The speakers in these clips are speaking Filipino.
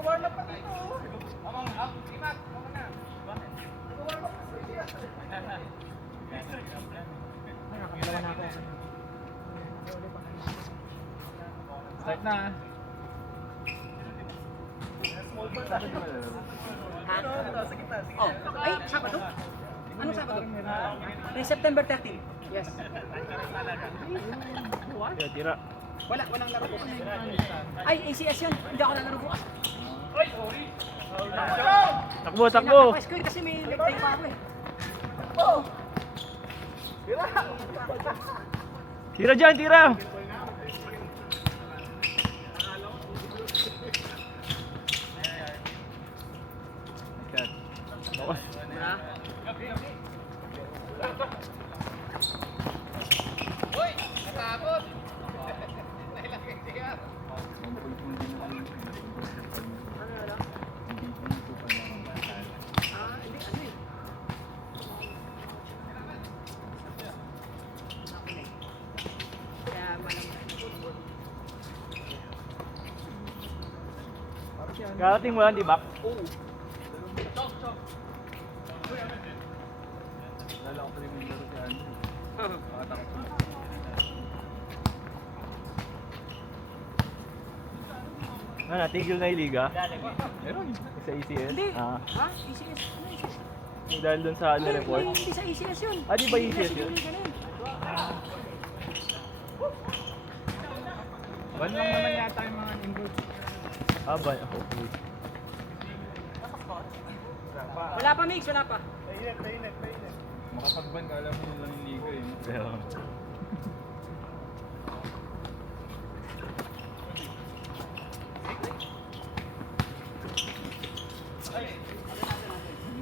Nag-warm up pa dito. Amang up, imat, ako na. Bakit? Nag-warm up pa siya. Nakakalawa na ako. Start na. Oh, ay, Sabado? Anong Sabado? September 13. Yes. Kaya tira. Walang laro bukas. Ay, ACS yun. Hindi ako lalaro bukas. Takbo, takbo. Sinakapais ko yun kasi may leg day pa ako eh. Oo. Tira dyan, tira. Bawas. Uy! Natakot! Nailagay siya. Karating mo lang, di ba? Oo. Lalo ko pa rin yung laro siya. Makatakot siya. Natigil na yung liga? Meron. Sa ECS? Hindi. Ah. Ha? ECS? Ano ECS? Dahil dun sa ano report? Hindi sa ECS yun. Ah, di ba ECS yun? Ban lang naman yata yung mga involved. Ah, ba? Okay. Wala pa, Mix. Wala pa. Makapag-ban ka, alam mo yun lang yung liga eh. Pero,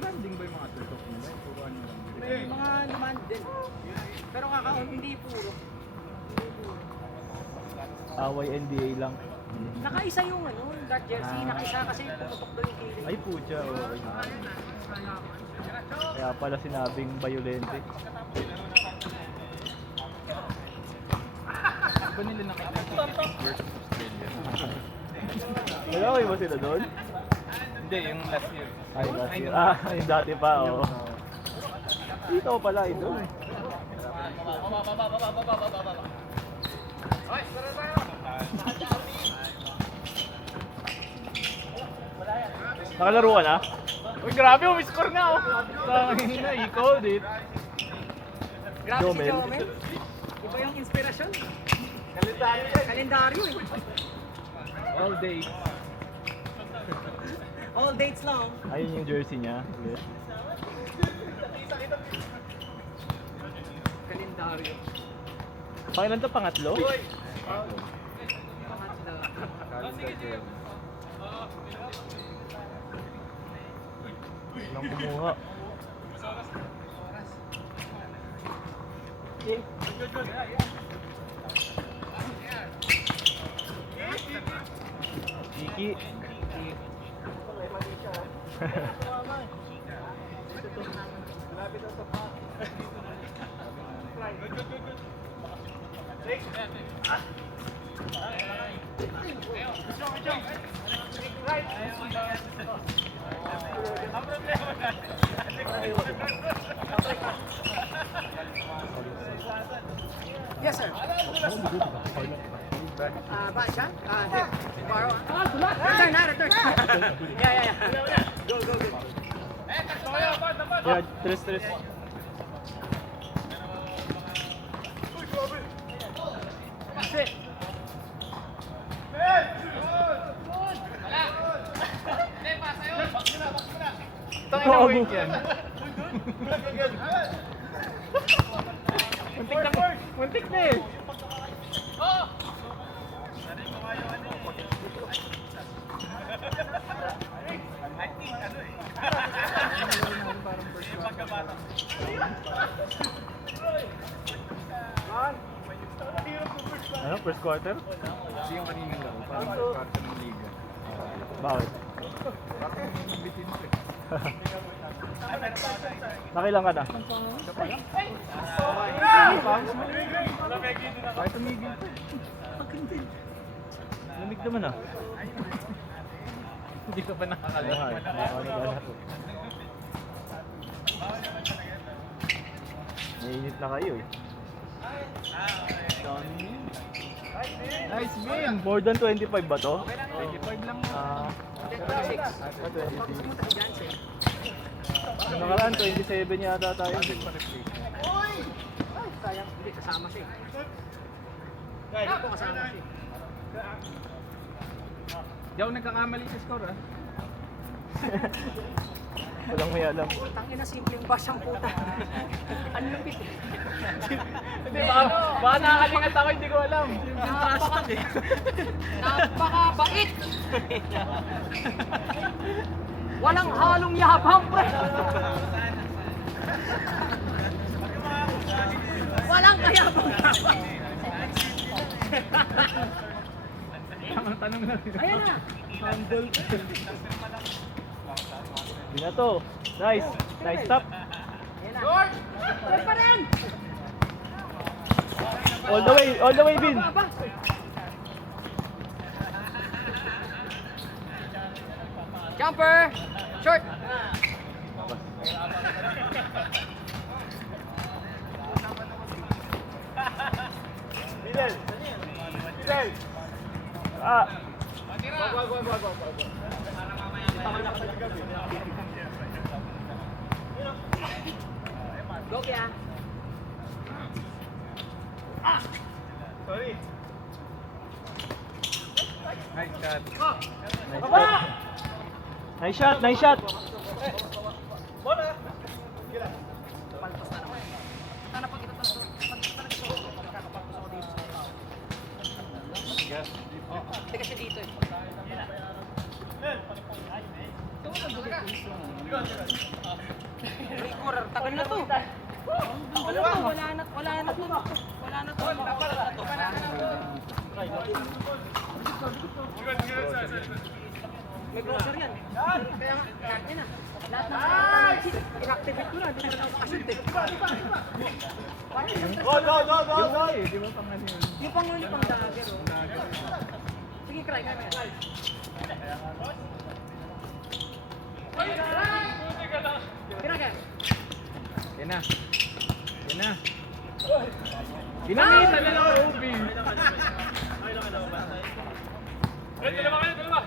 Landing ba yung mga tutok nila? Puro ano lang. May mga naman din. Pero kakaon, hindi puro. away NBA lang. Nakaisa yung ano, dark jersey. Nakaisa kasi pumutok doon yung killing. Ay, pucha. Oh. Kaya pala sinabing violente. Ba nila nakita versus Australia? Nag-away ba sila doon? Hindi, yung last year. Ay, last year. Ah, yung dati pa, oo. Dito pala, idol. Nakalaro ka na? Uy, grabe, umiscore nga oh! Tangin na, ikaw dit. Grabe si Jomel. Jomel. Iba yung inspirasyon. Kalendaryo eh. All day. All dates lang. Ayun yung jersey niya. Yes. Kalendaryo. Pangilan to, pangatlo? Walang kumuha. Kiki. Yes, sir. Basha? Here. Borrow. Return, return. Yeah. Go. Yeah, tres. Sit. Tangin na wait yan. Muntik na eh. Ano, first quarter? Hindi yung kaninang laro, parang first quarter ng liga. Bakit? Parang yung bitin ko eh. Nakilang ka na? Kahit tumigil pa eh. Lamig naman ah. Hindi ka pa Oo nga, nakakalaro. hindi ako naglalaro. Mainit na kayo eh. Nice win! More than 25 ba to? 25 lang mo. Ah, 26. 26. Pumunta si Jansen. Nakaraan, 27 yata tayo. Ay, sayang. Hindi, kasama siya. Hindi ko kasama siya. Di ako nagkakamali sa score ah. Walang may alam. Tangina, simpleng bash ang puta. Ano lupit? Hindi, baka nakakalingat ako, hindi ko alam. Napakabait! Walang halong yabang, pre! Walang kayabang-yabang! Ang tanong na rin. Ayan na! Hindi na to. Nice. Nice stop. Ayan na! George pa rin! All the way, Vin. Aba! Jumper! Short! Fidel. Fidel. Ah. Go kaya! Sorry. Nice shot. Nice shot. Nice shot. Palpas na naman. Sana pag ito talaga, makakapalpas ako dito sa tao. Teka siya dito eh. Recorder, tagal na to. Wala na to. Wala na to. May browser yan. Kaya nga, yan na. Lahat ng inactivate ko na, hindi ko na makashoot eh. Go, go, go, go, go. Di ba pangalan yun? Yung panghuli pang dagger oh. Sige, cry ka. Tira ka. Yan na. Yan na. Ginamitan na lang ang OB.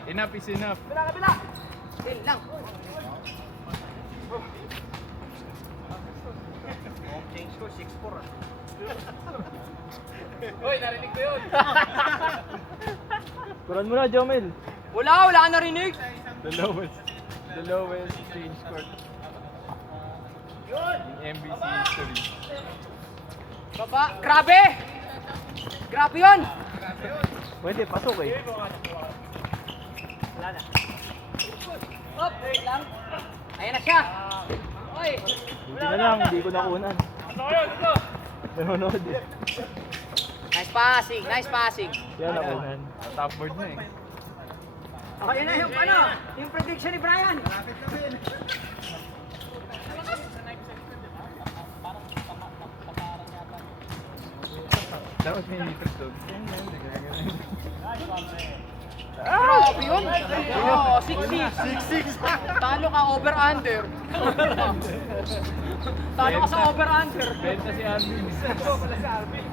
Enough is enough. Bila. Din lang. Change ko 6-4 ah. Hoy, narinig ko yun. Turan mo na, Jomel. Wala ka narinig. The lowest change score in MBC history. Baba, grabe! Grabe yun! Pwede, pasok eh. Up, lang. Ayan na siya. Oy. Hindi na lang, hindi ko nakunan. Nanonood eh. Nice passing. Yan nakunan. Top board na eh. Okay, yun na yung ano, yung prediction ni Brian. Dapat may litres doon. Grabe yun. Oo, 6-6. Talo ka over-under. Talo ka sa over-under. Benta si Arvin. Wala si Arvin.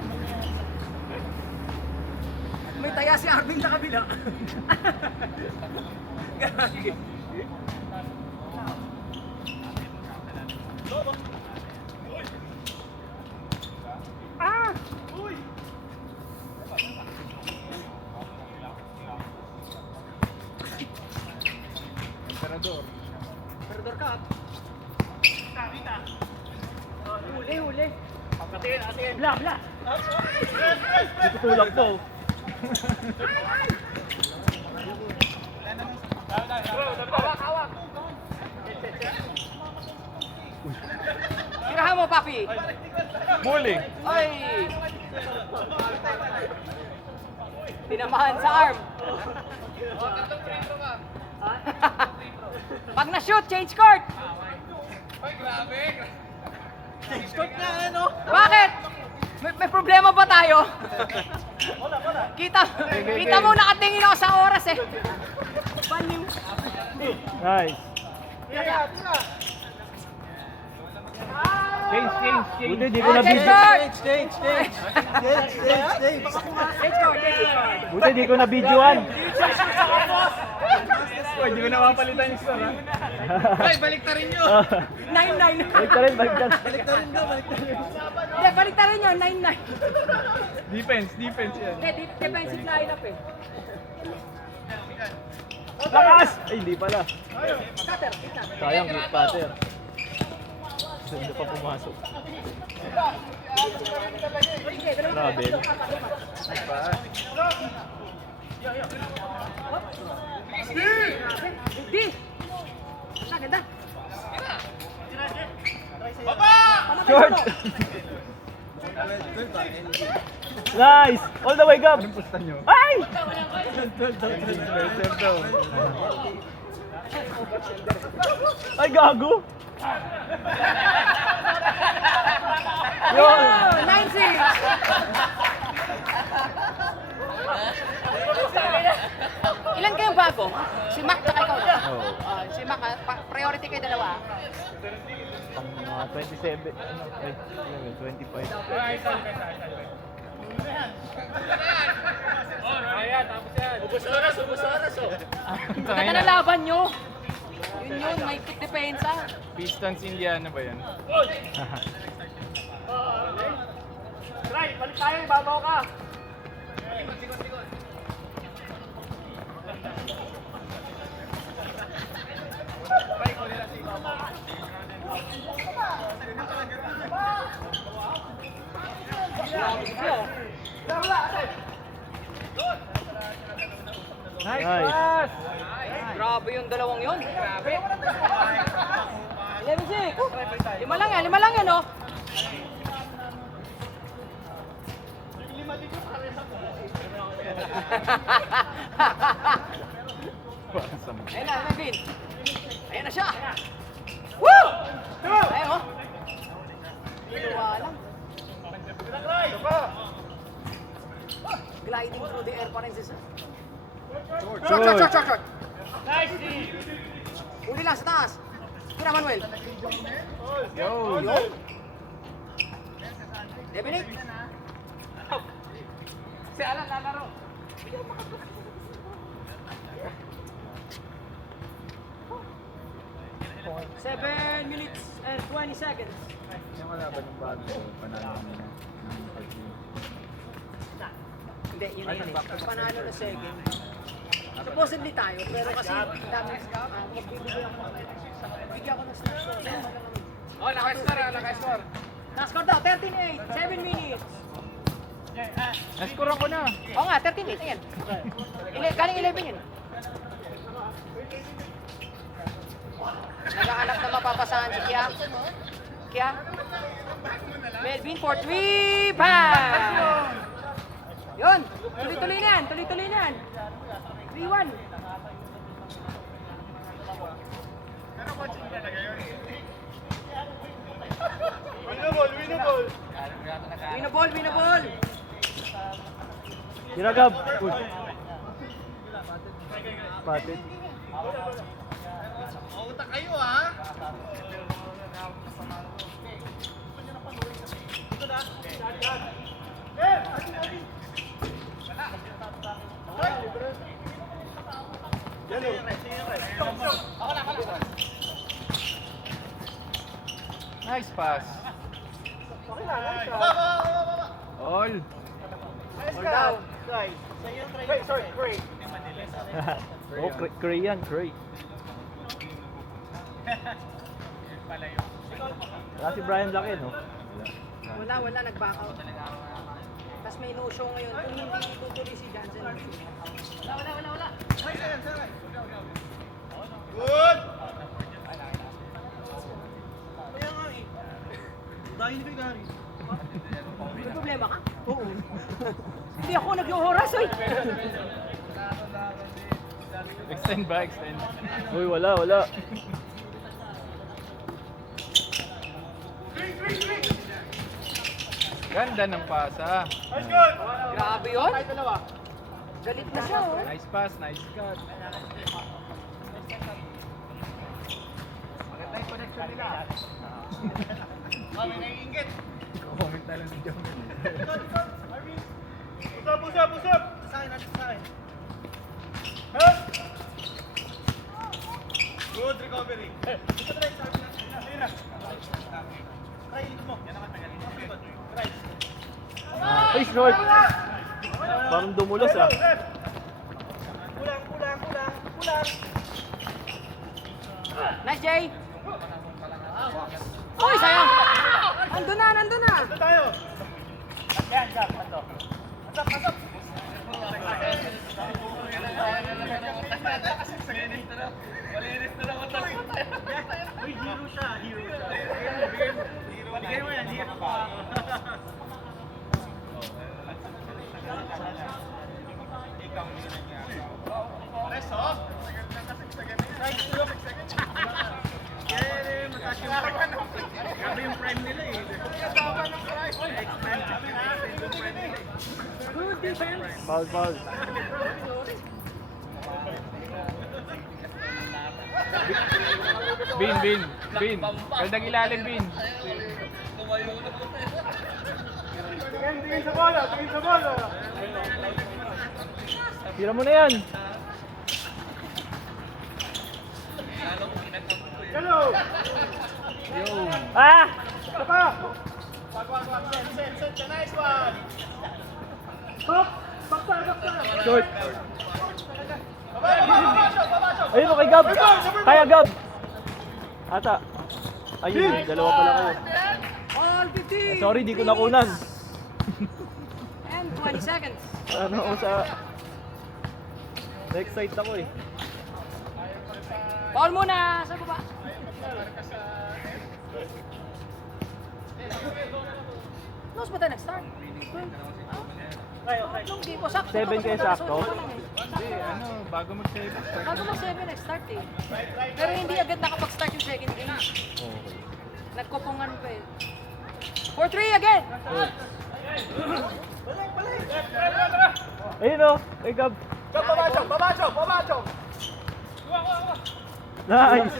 May taya si Arvin sa kabila. Gagi. Ah! Uy! Emperador. Perdor ka. Huli. Atin. Bla. Tutulak to. Hawak. Tirahan mo, Papi. Bowling. Ay! Tinamahan sa arm. Pag na-shoot, change court. Ay, grabe. Change court na, ano? Bakit? May problema ba tayo? Kita mo nakatingin ako sa oras eh. Baliw. Nice. Change. Buti di ko na video. Stage guard. Buti di ko na videoan. Uy, di ko na mapalitan yung score, ha? Ay, balik na rin nyo! 9-9. Balik ka rin, balik ka. Hindi, balik na rin yun. 9-9. Defense yan. Hindi, defensive lineup eh. Lakas! Ay, hindi pala. Cutter, kita. Sayang, gift patter. Hindi pa pumasok. Grabe. Di! Ganda. Short! Nice! All the way, Gab! Anong pusta nyo? Ay! Ay, gago! Yun! 9-6. Ilan kayong bago? Si Mac at ikaw lang? Oo. Si Mac, priority kayo dalawa. Pang mga 27, ano, ay, 25. Ayan, tapos yan. Ubus oras, oh. Ganda na laban nyo. Yun, may kick depensa. Pistons Indiana ba yan? Try, balik tayo, ibabaw ka. Nice! Grabe yung dalawang yun. Grabe. 11-6. Lima lang yan, oh. Ayun na, Melvin. Ayun na siya. Woo! Ayun, oh. Iluwa lang. Gliding through the air pa rin siya. Short. Uli lang sa taas. Tira, Manuel. Yo! Dominic. Si Alan, lalaro. 7 minutes and 20 seconds. Yung kalaban ng bago, panalo kami na. Hindi, yun na yun eh. Panalo na second. Supposedly tayo, pero kasi dami magbibigay ako. Bigyan ako ng snapshot. Oh, naka-score. Na-score daw, 13-8, 7 minutes. Nascorean ko na. Oo nga, 13-8, ayan. Galing 11 yun. Naghahanap na mapapasahan si Kia. Melvin for 3, bang! Yun, tuloy-tuloy na yan. 3-1. Winnable. Tira, Gab! Uy! Patit. Utak kayo, ha? Nice pass. All. All down. Oh, Korean, Cray. Wala si Brian Laki, no? Wala, nag-back out. Tapos may no-show ngayon. Kung hindi tutuloy si Jansen, no-show. Wala. Good! May problema ka? Oo. Hindi ako nag-oras, oy. Extend. Uy, wala. Ganda ng pasa. Grabe yun. Galit na siya, oh. Nice pass, nice cut. Mami, naiingit. Comment na lang si John. Pusap! Sa akin, sa akin. Huh? Good recovery. Ito try, sabi na. Ayun na. Try, ikot mo. Yan naman tagal. Try. Ay, short! Parang dumulas ah. Kulang. Nice, Jay! Uy, sayang! Nandun na! Ito tayo. Yan, pasok. Pasok. Malinis na lang ako. Uy, hero siya. Bigay mo yan, hero pa. Ikaw ang Resto? Right, look. Grabe yung prime nila eh. Good defense! Foul. Bin. Gandang ilalim, Bin. Tingin sa bola. Tira mo na yan. Hello! Ah! Isa pa! Set. Nice one! Stop! Short. Baba! Ayun, okay, Gab. Kaya, Gab. Ata. Ayun, dalawa pala kayo. All 15! Sorry, di ko nakunan. And 20 seconds. Ano ako sa... Next site ako eh. Foul muna sa baba. Nose ba tayo nag-start? Nung di ko sakto. 7 kayo sakto? Hindi, bago mag-7. Bago mag 7 nag-start eh. Pero hindi agad nakapag-start yung second game. Okay. Nagkupungan pa eh. 4-3 again! Ayun o. Ay, Gab. Babacho! Nice.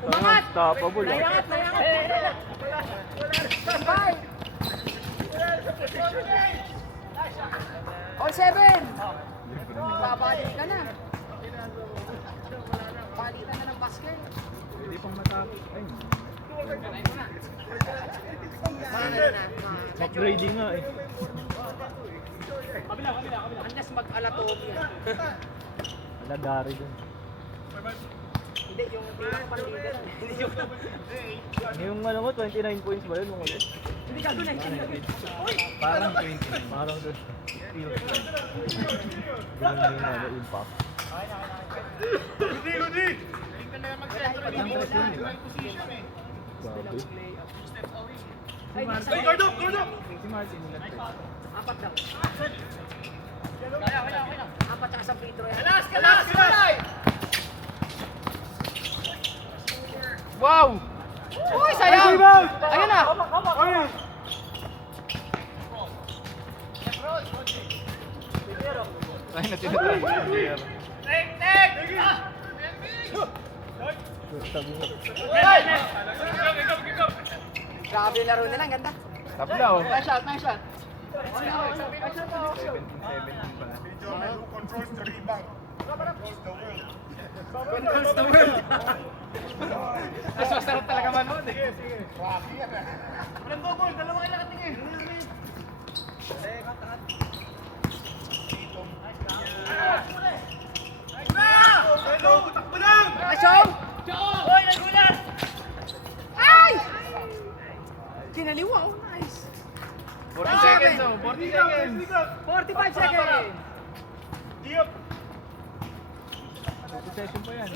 Umangat! Stoppable ah. Nayangat! Standby! All 7! Babali ka na. Palitan na ng basket. Hindi pang matapos. Ay. Upgrading nga eh. Unless mag-alatobi yan. Alagari dun. Hindi, yung bilang panlider. Yung ano mo, 29 points ba yun? Mga ulit? Hindi ka doon Parang 20. Parang dun. Ganun yung ano, impact. Rudy! Grabe. Ay, Hey, guard up! Si Martin nila. Apat daw. Apat tsaka sa free throw yan. Kalas! Wow! Uy, sayang! Ayun na! Ay, na tinatry. Sabi mo. Grabe yung laro nila, ang ganda. Tabla oh. Nice shot! 17-17 pala. Controls the rebound. Controls the world. Mas masarap talaga manood eh. Sige. Rocky yan ah. Walang gogol, dalawa kayo nakatingin. Hello, takbo lang! Nice shot! Hoy, nagulat! Ay! Kinaliwa, oh, nice. 40 seconds oh, 40 seconds. 45 seconds. Diop! Session pa yan.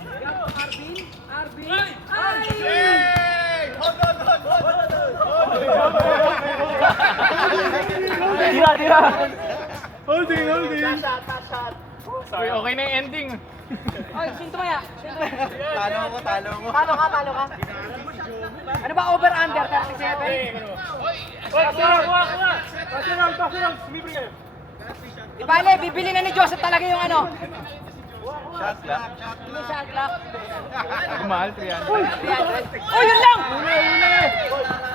Arvin. Ay! Hey! Hold on! Tira! Holding! Sorry, okay na yung ending. Ay, sinto kaya? Talo mo. Talo ka. Ano ba, over-under 37? Pass lang! Sumibre kayo. Di bale, bibili na ni Joseph talaga yung ano. Shot clock. May shot clock. Mahal, 300. Oh, yun lang!